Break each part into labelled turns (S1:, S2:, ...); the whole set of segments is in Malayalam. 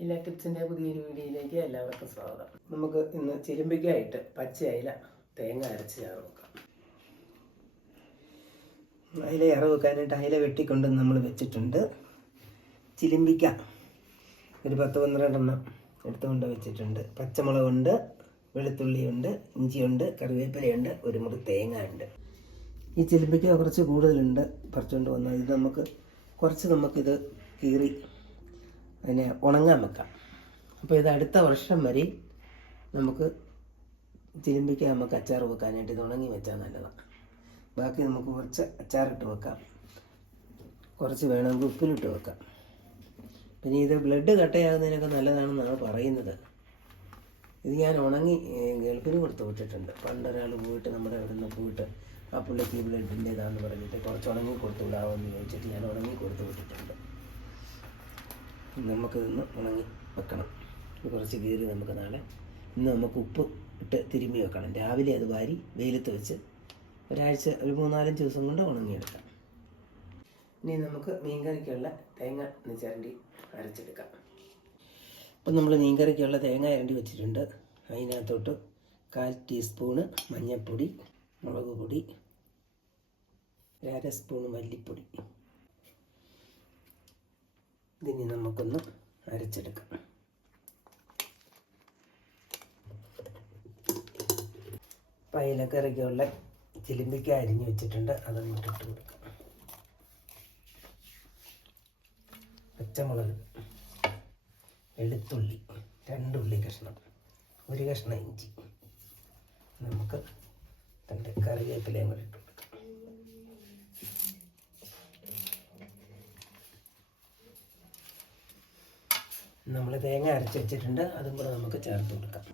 S1: എല്ലാ ടിപ്സിന്റെ പുതിയൊരു വീഡിയോയിലേക്ക് എല്ലാവർക്കും സ്വാഗതം. നമുക്ക് ഇന്ന് ചിരുമ്പിക്കായിട്ട് പച്ച അയില തേങ്ങ അരച്ച് ചേർന്ന് നോക്കാം അയില ഇറ വെക്കാനായിട്ട് അയില വെട്ടിക്കൊണ്ട് നമ്മൾ വെച്ചിട്ടുണ്ട്. ചിലിമ്പിക്ക ഒരു പത്ത് പന്ത്രണ്ടെണ്ണം എടുത്തുകൊണ്ട് വെച്ചിട്ടുണ്ട്. പച്ചമുളകുണ്ട് വെളുത്തുള്ളിയുണ്ട് ഇഞ്ചിയുണ്ട് കറിവേപ്പിലയുണ്ട് ഒരു മുറി തേങ്ങ ഉണ്ട് ഈ ചിലിമ്പിക്ക കുറച്ച് കൂടുതലുണ്ട് പറിച്ചുകൊണ്ട് വന്നാൽ ഇത് നമുക്ക് കുറച്ച് നമുക്കിത് കീറി അതിനെ ഉണങ്ങാൻ വെക്കാം. അപ്പോൾ ഇത് അടുത്ത വർഷം വരെ നമുക്ക് ചിലിമ്പിക്ക നമുക്ക് അച്ചാർ വെക്കാനായിട്ട് ഇത് ഉണങ്ങി വെച്ചാൽ നല്ലതാണ് ബാക്കി നമുക്ക് കുറച്ച് അച്ചാറിട്ട് വെക്കാം. കുറച്ച് വേണമെങ്കിൽ ഉപ്പിലിട്ട് വെക്കാം. പിന്നെ ഇത് ബ്ലഡ് കട്ടയാകുന്നതിനൊക്കെ നല്ലതാണെന്നാണ് പറയുന്നത്. ഇത് ഞാൻ ഉണങ്ങി ഗൾഫിന് കൊടുത്ത് വിട്ടിട്ടുണ്ട്. പണ്ടൊരാൾ പോയിട്ട് നമ്മുടെ അവിടെ നിന്ന് പോയിട്ട് ആ പുള്ളിക്ക് ബ്ലഡിന്റെ ഇതാന്ന് പറഞ്ഞിട്ട് കുറച്ച് ഉണങ്ങി കൊടുത്തു വിടാമെന്ന് ചോദിച്ചിട്ട് ഞാൻ ഉണങ്ങി കൊടുത്ത് വിട്ടിട്ടുണ്ട്. നമുക്കിതൊന്ന് ഉണങ്ങി വെക്കണം. കുറച്ച് കീറി നമുക്ക് നാളെ. ഇന്ന് നമുക്ക് ഉപ്പ് ഇട്ട് തിരുമ്മി വെക്കണം. രാവിലെ അത് വാരി വെയിലത്ത് വെച്ച് ഒരാഴ്ച ഒരു മൂന്നാലഞ്ച് ദിവസം കൊണ്ട് ഉണങ്ങിയെടുക്കാം. ഇനി നമുക്ക് മീൻകറിക്കുള്ള തേങ്ങ നിച്ചരണ്ടി ചിരണ്ടി അരച്ചെടുക്കാം. അപ്പം നമ്മൾ മീൻകറിക്കുള്ള തേങ്ങ അരണ്ടി വെച്ചിട്ടുണ്ട്. അതിനകത്തോട്ട് കാൽ ടീസ്പൂണ് മഞ്ഞൾപ്പൊടി മുളക് പൊടി അര സ്പൂണ് മല്ലിപ്പൊടി. ഇതിനി നമുക്കൊന്ന് അരച്ചെടുക്കാം. പൈലക്കറിക്കുള്ള ചിലിമ്പിക്ക അരിഞ്ഞു വെച്ചിട്ടുണ്ട്. അതങ്ങോട്ട് ഇട്ട് കൊടുക്കാം. പച്ചമുളക് വെളുത്തുള്ളി രണ്ടുള്ളി കഷ്ണം ഒരു കഷ്ണം ഇഞ്ചി. നമുക്ക് തന്റെ കറിവേപ്പിലയും കൂടെ നമ്മൾ തേങ്ങ അരച്ച് വെച്ചിട്ടുണ്ട് അതും കൂടെ നമുക്ക് ചേർത്ത് കൊടുക്കാം.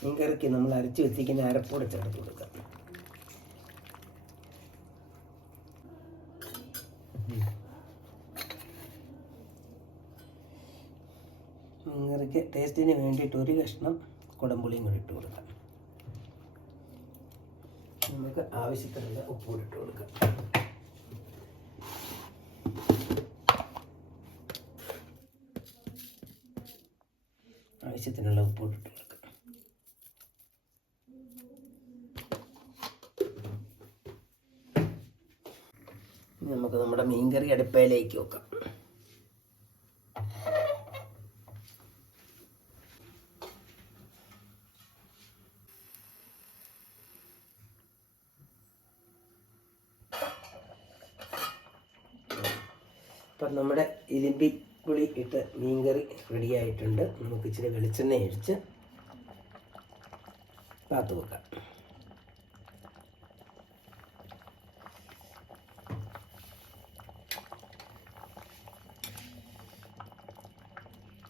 S1: മീൻ കറിക്ക് നമ്മൾ അരച്ച് വെച്ചിരിക്കുന്ന അരപ്പൂടെ ചേർത്ത് കൊടുക്കാം. മീൻ കറിക്ക് ടേസ്റ്റിന് വേണ്ടിയിട്ട് ഒരു കഷ്ണം കുടംപുളിയും കൂടി ഇട്ട് കൊടുക്കാം. നമുക്ക് ആവശ്യത്തിനുള്ള ഉപ്പ് കൂടി ഇട്ട് കൊടുക്കാം. ആവശ്യത്തിനുള്ള ഉപ്പ് ഇട്ട് കൊടുക്കാം നമുക്ക് നമ്മുടെ മീൻകറി അടുപ്പയിലേക്ക് വെക്കാം. അപ്പം നമ്മുടെ ഇലിമ്പി പുളി ഇട്ട് മീൻകറി റെഡി ആയിട്ടുണ്ട്. നമുക്ക് ഇച്ചിരി വെളിച്ചെണ്ണ ഒഴിച്ച് കാത്തു വെക്കാം.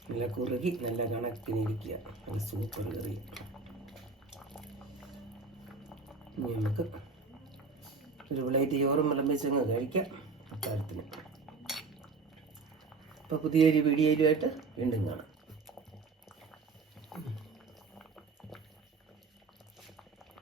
S1: നല്ല കുറുകി നല്ല കണക്കിനിരിക്കുക നല്ല സൂപ്പർ കറി. ഇനി നമുക്ക് ഒരു പ്ലേറ്റ് ചോറും വിളമ്പിച്ചങ്ങ് കഴിക്കാം. അത്താഴത്തിന്. അപ്പോൾ പുതിയൊരു വീഡിയോയിലുമായിട്ട് വീണ്ടും കാണാം.